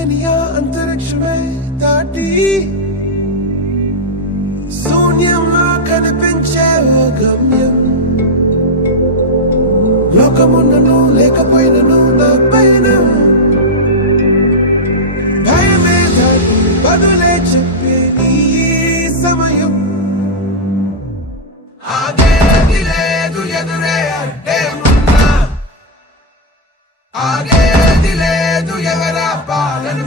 లేని ఆ అంతరిక్షమే దాటి శూన్యంలో కనిపించే ఓ గమ్యం. లోకమున్నను లేకపోయినను నా పైన భయమే దాటి బదులే చెప్పే నీ సమయం. ఆగేది లేదు ఎదురే అంటే ఉన్నా, ఆగేది లేదు ఎవరా పాలను